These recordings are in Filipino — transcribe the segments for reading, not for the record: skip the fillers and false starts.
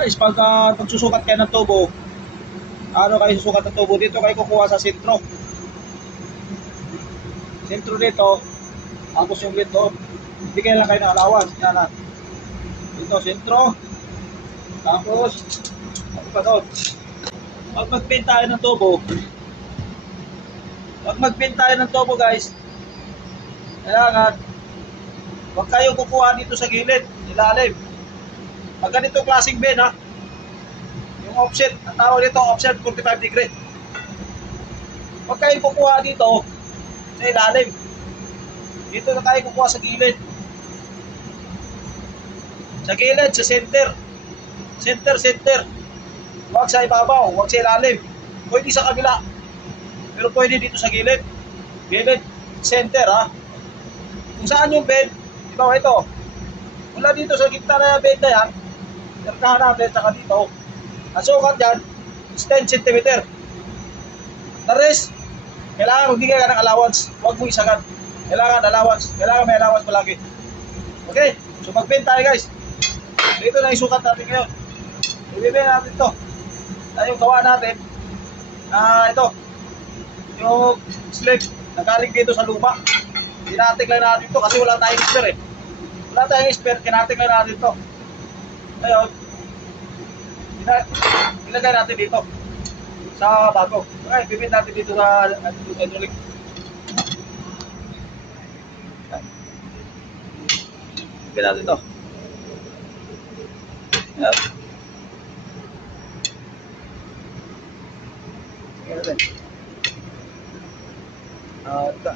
Guys, pag magsusukat kayo ng tubo, ano kayo susukat ng tubo? Dito kayo kukuha sa sentro. Sentro dito, tapos yung lid doon. Hindi kayo lang kayo ng allowance. Yan na. Dito, sentro. Tapos, ano pa doon? Pag mag-pin tayo ng tubo, guys, kailangan, huwag kayong kukuha dito sa gilid, ilalim. Pag ganito klaseng bin, ha, yung offset, ang tawag dito, offset 45 degree. Huwag kayong kukuha dito sa ilalim. Dito na tayo kukuha sa gilid. Sa gilid, sa center. Center. Huwag sa ibabaw, huwag sa ilalim. Pwede sa kabila. Pero pwede dito sa gilid. Gilid, center, ha. Kung saan yung bed, ito, mula dito sa gitna na yung bed na yan, terkahan natin, saka dito. Ang sukat yan is 10 cm. The rest, kailangan magbigay ka ng allowance. Huwag mo isagan. Kailangan allowance. Kailangan may allowance palagi. Okay? So mag-bend tayo, guys. Dito na yung sukat natin ngayon. Ibibigay natin ito. Yung gawa natin. Ito. Yung slip. Nagaling dito sa lupa. Kinatik lang natin ito kasi wala tayong spare, eh. Wala tayong spare. Kinatik lang natin ito. Ngayon, ilagay natin dito sa bago. Okay, bibit natin dito sa hydraulic. Bibit natin ito. Yan. Bibit natin. Ito.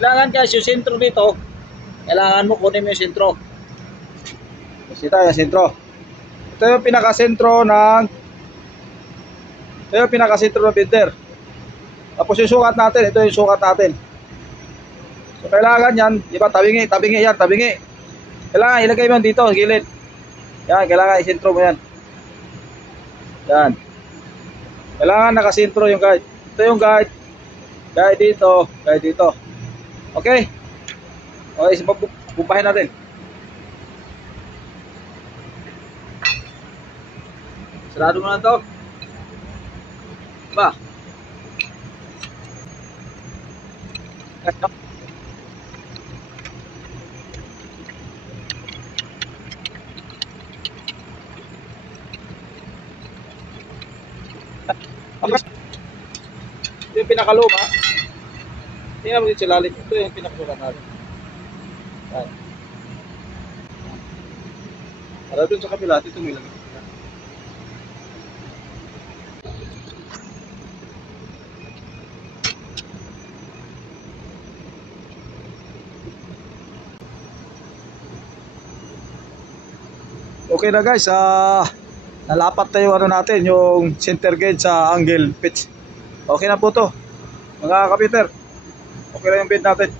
Kailangan guys yung sentro dito, kailangan mo kunin mo yung sentro. Kasi tayo yung sentro. Ito yung pinakasentro ng binder. Tapos yung sukat natin, ito yung sukat natin. So kailangan yan, di ba, tabingi yan. Kailangan ilagay mo dito, gilid. Yan, kailangan isentro mo yan. Yan. Kailangan nakasentro yung guide. Ito yung guide. Guide dito. Okay. Okay, bumpahin natin. Sarado mo na ito. Ba? Ito yung pinakaluma. Tingnan mo dito sa lalim. Ito yung pinakasukat natin. Yan. Para dun sa kabila, ito may lagay. Okay na guys, nalapat na yung natin, yung center gauge sa angle pitch. Okay na po to mga kapiter. Okay na yung bend natin.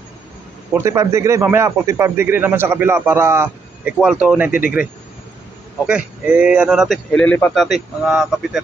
45 degree, mamaya 45 degree naman sa kabila para equal to 90 degree. Okay, ano natin, ililipat natin mga kapiter.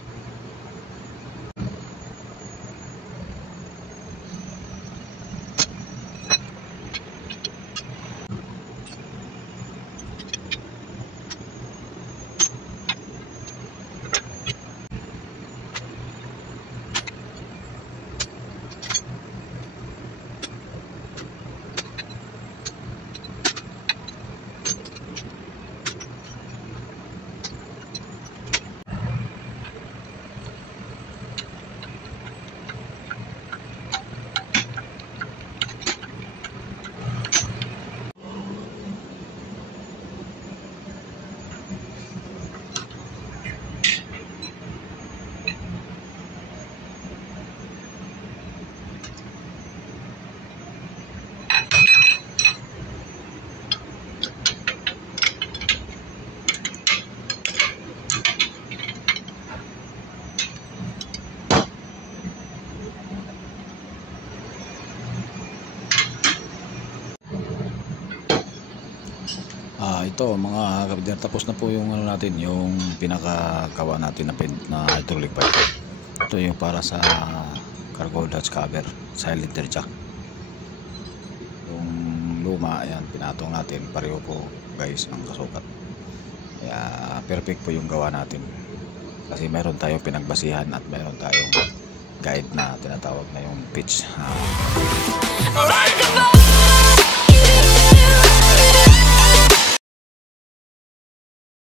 Ito mga kapatid, tapos na po yung ano natin, yung pinakagawa natin na hydraulic pipe. Ito yung para sa cargo hatch cover, cylinder jack. Yung luma, ayan, pinatong natin, pareho po guys ang kasukat. Kaya perfect po yung gawa natin. Kasi meron tayong pinagbasihan at meron tayong guide na tinatawag na yung pitch.